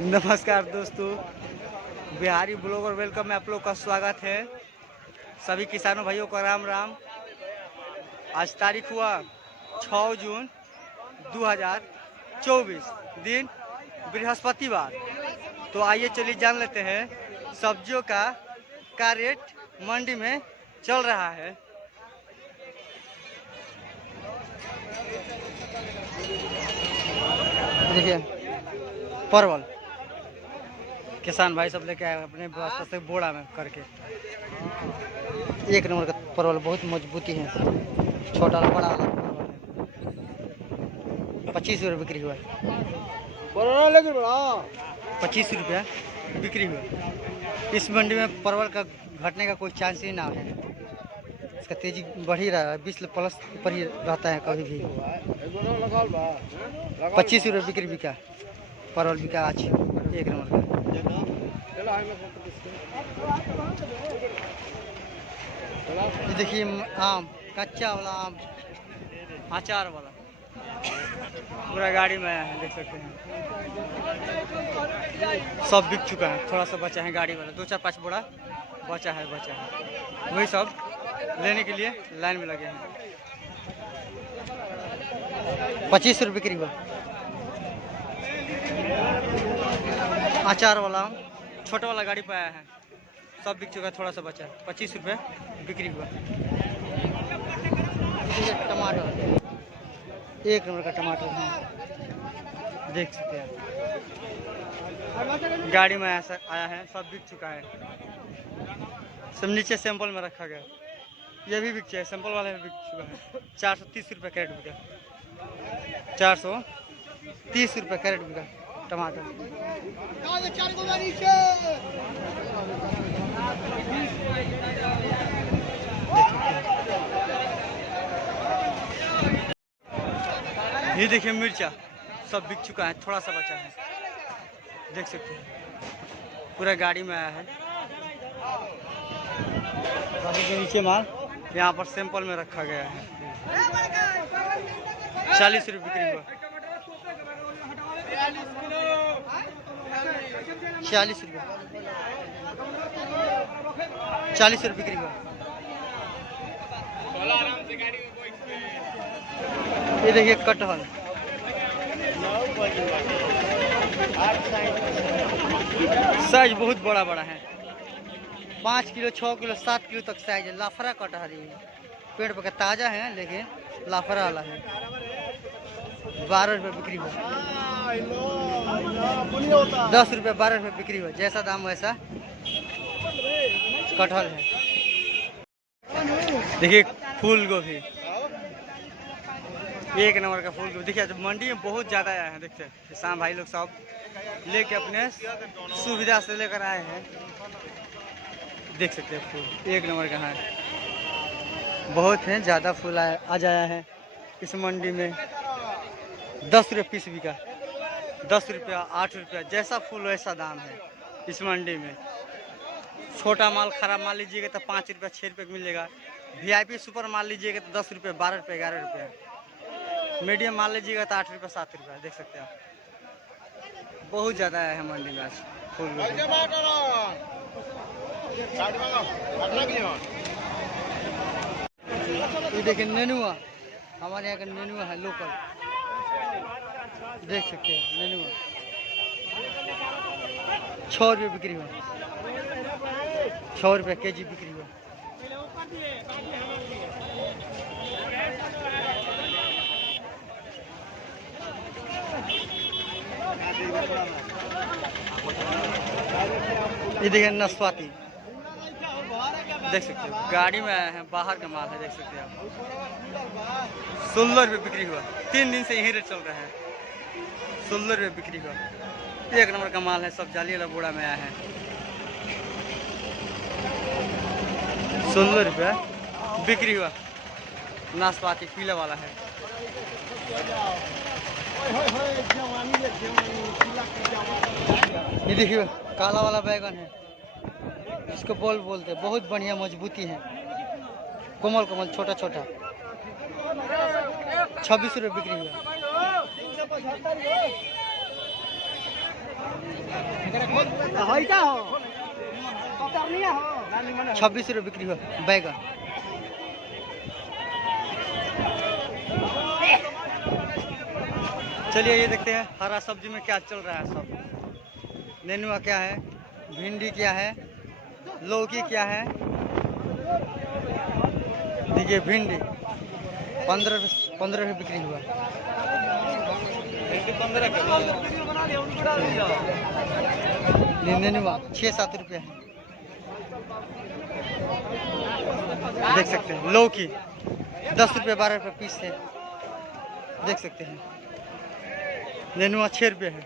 नमस्कार दोस्तों, Bihari blogger welcome में आप लोग का स्वागत है। सभी किसानों भाइयों को राम राम। आज तारीख हुआ 6 जून 2024, दिन बृहस्पतिवार। तो आइए चलिए जान लेते हैं सब्जियों का रेट मंडी में चल रहा है। देखिए परवल किसान भाई सब लेके आए अपने व्यवस्था से बोड़ा में करके। एक नंबर का परवल, बहुत मजबूती है। छोटा वाला बड़ा वाला परवल है। 25 रुपये बिक्री हुआ है। 25 रुपया बिक्री हुआ। इस मंडी में परवल का घटने का कोई चांस ही ना है। इसका तेजी बढ़ ही रहा है, 20 प्लस ऊपर ही रहता है कभी भी। 25 रुपये बिक्री बिका परवल बिका आज एक नंबर का। ये देखिए आम, कच्चा वाला आम, अचार वाला पूरा गाड़ी में आया है, देख सकते हैं। सब बिक चुका है, थोड़ा सा बचा है गाड़ी वाला। 2-4-5 बोरा बचा है वही सब लेने के लिए लाइन में लगे हैं। 25 रुपये बिक्री हुआ। अचार वाला छोटा वाला गाड़ी पे आया है, सब बिक चुका है, थोड़ा सा बचा है। 25 रुपये बिक्री हुआ। टमाटर एक नंबर का टमाटर है, देख सकते हैं। गाड़ी में आया है, सब बिक चुका है। सब नीचे सैंपल में रखा गया। ये भी बिक चुका है, सैंपल वाले भी बिक चुका है। 430 रुपये कैरेट बिका। 430 रुपये कैरेट बिका टमाटर। ये देखिए मिर्चा सब बिक चुका है, थोड़ा सा बचा है, देख सकते हैं। पूरा गाड़ी में आया है। गाड़ी के नीचे माल यहाँ पर सैंपल में रखा गया है। 40 रुपये बिक्री हुआ। 40 रुपये 40 रुपये बिक्री हुआ। ये देखिए कटहल, साइज बहुत बड़ा बड़ा है। 5 किलो 6 किलो 7 किलो तक साइज है। लाफरा कटहल है, पेड़ पर ताज़ा है लेकिन लाफरा वाला है। 12 रुपये बिक्री हुआ। 10 रुपये 12 रुपये बिक्री हुआ। जैसा दाम वैसा कटहल है। देखिए फूल गोभी, एक नंबर का फूल गोभी। देखिए मंडी में बहुत ज़्यादा आया है, देखते हैं किसान भाई लोग सब लेके अपने सुविधा से लेकर आए हैं। देख सकते हैं फूल एक नंबर का है, बहुत है ज़्यादा फूल आज आया है इस मंडी में। 10 रुपये पीस बिका। 10 रुपया 8 रुपया, जैसा फूल वैसा दाम है इस मंडी में। छोटा माल खराब माल लीजिएगा तो 5 रुपया 6 रुपये मिलेगा। VIP सुपर माल लीजिएगा तो 10 रुपये 12 रुपये 11 रुपये। मीडियम माल लीजिएगा तो 8 रुपये 7 रुपये। देख सकते हैं बहुत ज़्यादा आया है मंडी में आज फूल गोभी। ये देखिए नेनुआ, हमारे यहाँ का नेनुआ है लोकल, देख सकते हैं नेनुआ। 6 रुपये बिक्री हुआ। 6 रुपये केजी बिक्री हुआ। ये देखिए नाशपाती, देख सकते हो गाड़ी में आया है, बाहर का माल है, देख सकते हैं आप। 16 रुपये बिक्री हुआ। 3 दिन से यही रेट चल रहा है। 16 रुपये बिक्री हुआ। एक नंबर का माल है, सब जाली वाला बोड़ा में आया है। 16 रुपये बिक्री हुआ। नाशपाती पीला वाला है। ये देखिए काला वाला बैगन है, इसको बॉल बोलते हैं। बहुत बढ़िया मजबूती है, कोमल कोमल छोटा छोटा। 26 रुपये बिक्री हुआ। ₹26 बिक्री हुआ बैगन। चलिए ये देखते हैं हरा सब्जी में क्या चल रहा है सब। नेनुआ क्या है, भिंडी क्या है, लौकी क्या है। देखिए भिंडी 15 बिक्री हुआ। नेनुआ 6-7 रुपये है। देख सकते हैं लौकी 10 रुपये 12 रुपये पीस है। देख सकते हैं नेनुआ 6 रुपये है।